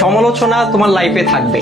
সমালোচনা তোমার লাইফে থাকবে।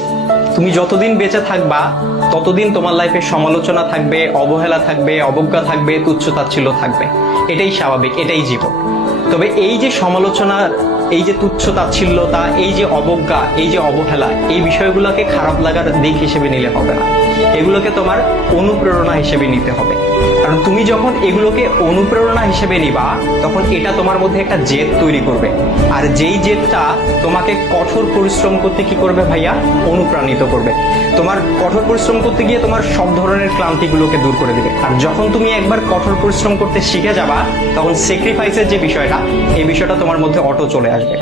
তুমি যতদিন বেঁচে থাকবা ততদিন তোমার লাইফে সমালোচনা থাকবে, অবহেলা থাকবে, অবজ্ঞা থাকবে, তুচ্ছ-তাচ্ছিল্য থাকবে। এটাই স্বাভাবিক, এটাই জীবন। তবে এই যে সমালোচনা, এই যে তুচ্ছ-তাচ্ছিল্যতা, এই যে অবজ্ঞা, এই যে অবহেলা, এই বিষয়গুলোকে খারাপ লাগার দিক হিসেবে নিলে হবে না। এগুলোকে তোমার অনুপ্রেরণা হিসেবে নিতে হবে। কারণ তুমি যখন এগুলোকে অনুপ্রেরণা হিসেবে নিবা, তখন এটা তোমার মধ্যে একটা জেদ তৈরি করবে। আর যেই জেদটা তোমাকে কঠোর পরিশ্রম করতে কি করবে ভাইয়া? অনুপ্রাণিত করবে। তোমার কঠোর পরিশ্রম করতে গিয়ে তোমার সব ধরনের ক্লান্তিগুলোকে দূর করে দিবে। আর যখন তুমি একবার কঠোর পরিশ্রম করতে শিখে যাবা, তখন স্যাক্রিফাইসের যে বিষয়টা, এই বিষয়টা তোমার মধ্যে অটো চলে আসবে।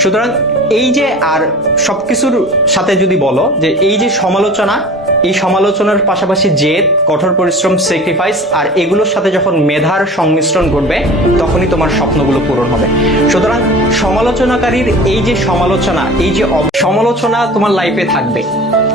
সুতরাং এই যে, আর সবকিছুর সাথে যদি বলো যে এই যে সমালোচনা, এই সমালোচনার পাশাপাশি জেদ, কঠোর পরিশ্রম, স্যাক্রিফাইস, আর এগুলোর সাথে যখন মেধার সংমিশ্রণ ঘটবে, তখনই তোমার স্বপ্নগুলো পূরণ হবে। সুতরাং সমালোচনাকারীর এই যে সমালোচনা, এই যে সমালোচনা তোমার লাইফে থাকবে।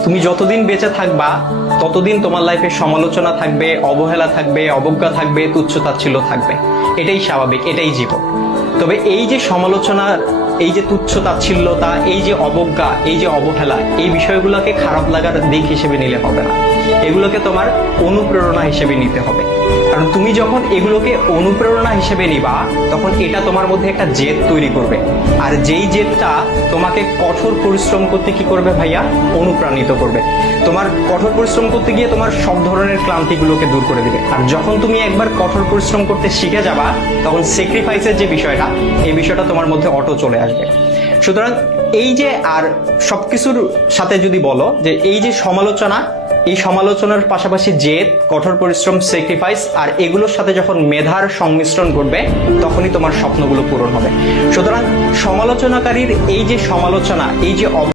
তুমি যতদিন বেঁচে থাকবা ততদিন তোমার লাইফে সমালোচনা থাকবে, অবহেলা থাকবে, অবজ্ঞা থাকবে, তুচ্ছ-তাচ্ছিল্য থাকবে। এটাই স্বাভাবিক, এটাই জীবন। তবে এই যে সমালোচনা, এই যে তুচ্ছ-তাচ্ছিল্যতা, এই যে অবজ্ঞা, এই যে অবহেলা, এই বিষয়গুলোকে খারাপ লাগার দিক হিসেবে নিলে হবে না। এগুলোকে তোমার অনুপ্রেরণা হিসেবে নিতে হবে। কারণ তুমি যখন এগুলোকে অনুপ্রেরণা হিসেবে নিবা, তখন এটা তোমার মধ্যে একটা জেদ তৈরি করবে। আর যেই জেদটা তোমাকে কঠোর পরিশ্রম করতে কি করবে ভাইয়া? অনুপ্রাণিত করবে। তোমার কঠোর পরিশ্রম করতে গিয়ে তোমার সব ধরনের ক্লান্তিগুলোকে দূর করে দিবে। আর যখন তুমি একবার কঠোর পরিশ্রম করতে শিখে যাবা, তখন স্যাক্রিফাইসের যে বিষয়টা, এই বিষয়টা তোমার মধ্যে অটো চলে আসবে। সুতরাং এই যে, আর সবকিছুর সাথে যদি বলো যে এই যে সমালোচনা, এই সমালোচনার পাশাপাশি জেদ, কঠোর পরিশ্রম, স্যাক্রিফাইস, আর এগুলোর সাথে যখন মেধার সংমিশ্রণ ঘটবে, তখনই তোমার স্বপ্নগুলো পূরণ হবে। সুতরাং সমালোচনাকারীর এই যে সমালোচনা, এই যে